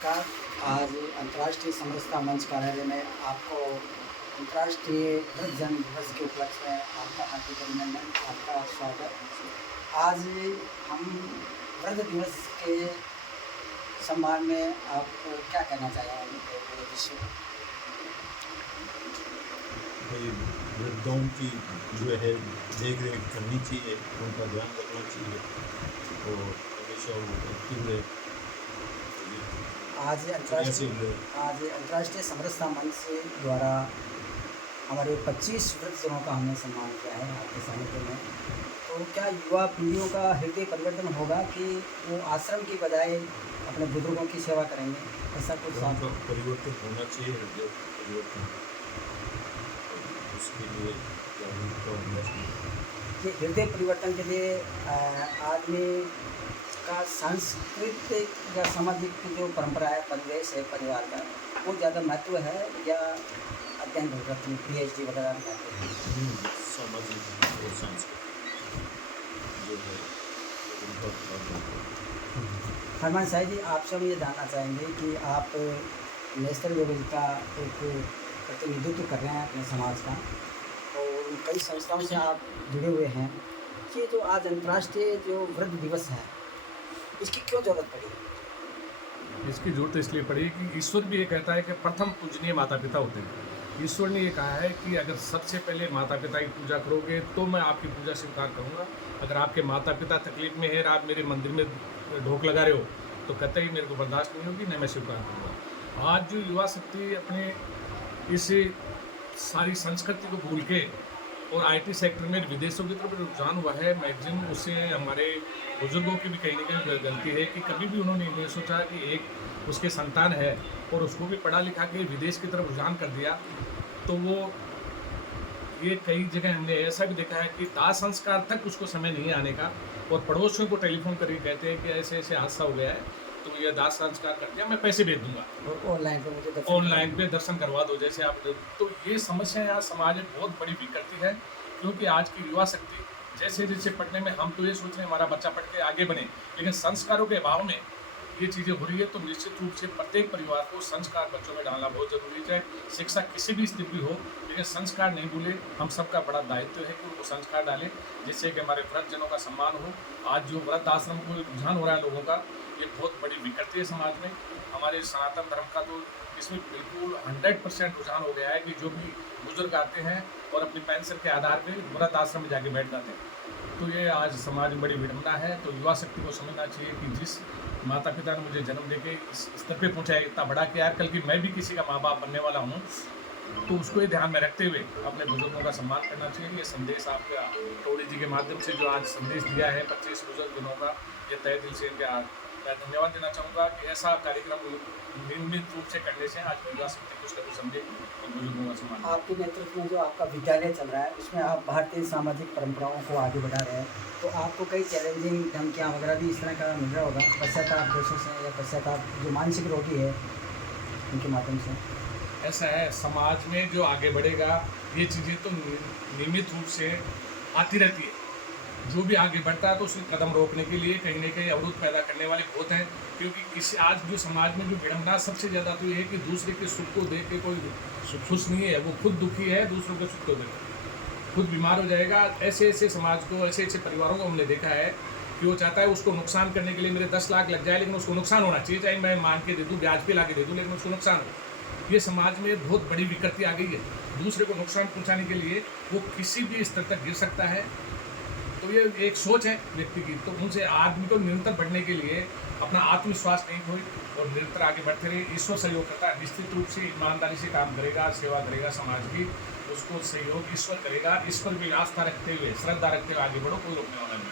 का आज अंतर्राष्ट्रीय समरसता मंच कार्यालय में आपको अंतर्राष्ट्रीय वृद्धजन दिवस के उपलक्ष्य में आपका हार्दिक अभिनंदन, आपका स्वागत। आज हम वृद्ध दिवस के सम्मान में आप क्या कहना चाहेंगे पूरे विश्व में? भाई वृद्धों की जो है देख रेख करनी चाहिए, उनका ध्यान रखना चाहिए और हमेशा वो एक्टिव रहे। आज अंतर्राष्ट्रीय समरसता मंच द्वारा हमारे 25 वृद्धजनों का हमने सम्मान किया है आपके सानिध्य में। तो क्या युवा पीढ़ियों का हृदय परिवर्तन होगा कि वो आश्रम की बजाय अपने बुजुर्गों की सेवा करेंगे? ऐसा कुछ उनका परिवर्तन होना चाहिए, हृदय परिवर्तन, उसके लिए जागरूकता होना चाहिए। कि हृदय परिवर्तन के लिए आदमी का सांस्कृतिक या सामाजिक जो परंपरा है, परिवेश है परिवार का, वो ज़्यादा महत्व है या अध्ययन करते हैं PhD वगैरह करते हैं? सामाजिक और सांस्कृतिक जो है उनका। हरमान साहिब जी, आपसे हम ये जानना चाहेंगे कि आप नेशनल लेवल का एक प्रतिनिधित्व कर रहे हैं अपने समाज का और कई संस्थाओं से आप जुड़े हुए हैं कि जो आज अंतर्राष्ट्रीय जो वृद्ध दिवस है, इसकी क्यों ज़रूरत पड़ी? इसकी जरूरत इसलिए पड़ी कि ईश्वर भी ये कहता है कि प्रथम पूजनीय माता पिता होते हैं। ईश्वर ने ये कहा है कि अगर सबसे पहले माता पिता की पूजा करोगे तो मैं आपकी पूजा स्वीकार करूँगा। अगर आपके माता पिता तकलीफ में है और आप मेरे मंदिर में ढोक लगा रहे हो तो कहते ही मेरे को बर्दाश्त नहीं होगी, न मैं स्वीकार करूँगा। आज जो युवा शक्ति अपने इस सारी संस्कृति को भूल के और IT सेक्टर में विदेशों की तरफ रुझान हुआ है मैगजीन, उससे हमारे बुजुर्गों की भी कहीं ना कहीं गलती है कि कभी भी उन्होंने ये सोचा कि एक उसके संतान है और उसको भी पढ़ा लिखा के विदेश की तरफ रुझान कर दिया। तो वो ये कई जगह हमने ऐसा भी देखा है कि दाह संस्कार तक उसको समय नहीं आने का और पड़ोसियों को टेलीफोन करके कहते हैं कि ऐसे ऐसे हादसा हो गया है, तो ये दाह संस्कार कर दिया, मैं पैसे भेज दूंगा और ऑनलाइन पे दर्शन करवा दो जैसे आप। तो ये समस्या यहाँ समाज में बहुत बड़ी विकृति है, क्योंकि आज की युवा शक्ति जैसे जैसे पढ़ने में हम तो ये सोच रहे हैं हमारा बच्चा पढ़ के आगे बने, लेकिन संस्कारों के अभाव में ये चीज़ें हो रही है। तो निश्चित रूप से प्रत्येक परिवार को संस्कार बच्चों में डालना बहुत जरूरी है। शिक्षा किसी भी स्थिति भी हो, लेकिन संस्कार नहीं भूले। हम सबका बड़ा दायित्व है कि उनको संस्कार डालें, जिससे कि हमारे वृद्धजनों का सम्मान हो। आज जो वृद्ध आश्रम को रुझान हो रहा है लोगों का, ये बहुत बड़ी विकृति है समाज में। हमारे सनातन धर्म का तो इसमें बिल्कुल 100% रुझान हो गया है कि जो भी बुजुर्ग आते हैं और अपनी पेंशन के आधार पर वृद्ध आश्रम में जाके बैठ जाते हैं। तो ये आज समाज में बड़ी विडंबना है। तो युवा शक्ति को समझना चाहिए कि जिस माता पिता ने मुझे जन्म देके इस स्तर पे पहुंचाया, इतना बड़ा कि यार कल की मैं भी किसी का माँ बाप बनने वाला हूँ, तो उसको ये ध्यान में रखते हुए अपने बुजुर्गों का सम्मान करना चाहिए। ये संदेश आपके टोड़ी जी के माध्यम से जो आज संदेश दिया है 25 बुजुर्गों का, ये तहे दिल से इनका मैं धन्यवाद देना चाहूँगा कि ऐसा कार्यक्रम नियमित रूप से करने से आज युवा शक्ति कुछ न कुछ समझे और बुजुर्गों का सम्मान। आपके नेतृत्व में जो आपका विद्यालय चल रहा है, उसमें आप भारतीय सामाजिक परंपराओं को आगे बढ़ा रहे हैं, तो आपको कई चैलेंजिंग धमकियाँ वगैरह भी इस तरह का मिल रहा होगा पश्चाताप दोषों से या पश्चाताप जो मानसिक रोगी है उनके माध्यम से? ऐसा है, समाज में जो आगे बढ़ेगा ये चीज़ें तो नियमित रूप से आती रहती है। जो भी आगे बढ़ता है तो उसके कदम रोकने के लिए कहीं ना कहीं अवरोध पैदा करने वाले बहुत हैं। क्योंकि किसी आज जो समाज में जो विडंबना सबसे ज़्यादा तो ये है कि दूसरे के सुख को देख के कोई खुश नहीं है, वो खुद दुखी है, दूसरों के सुख को देख खुद बीमार हो जाएगा। ऐसे ऐसे समाज को, ऐसे ऐसे परिवारों को हमने देखा है कि वो चाहता है उसको नुकसान करने के लिए मेरे 10 लाख लग जाए, लेकिन उसको नुकसान होना चाहिए, चाहे मैं मान के दे दूँ, ब्याज पे ला के दे दूँ, लेकिन उसको नुकसान हो। ये समाज में बहुत बड़ी विकृति आ गई है। दूसरे को नुकसान पहुँचाने के लिए वो किसी भी स्तर तक गिर सकता है। तो ये एक सोच है व्यक्ति की। तो उनसे आदमी को निरंतर बढ़ने के लिए अपना आत्मविश्वास नहीं खोए और निरंतर आगे बढ़ते रहे। ईश्वर सहयोग करता है, निश्चित रूप से ईमानदारी से काम करेगा, सेवा करेगा समाज की, उसको सहयोग ईश्वर करेगा। ईश्वर भी आस्था रखते हुए, श्रद्धा रखते हुए आगे बढ़ो, कोई रोकने वाला नहीं।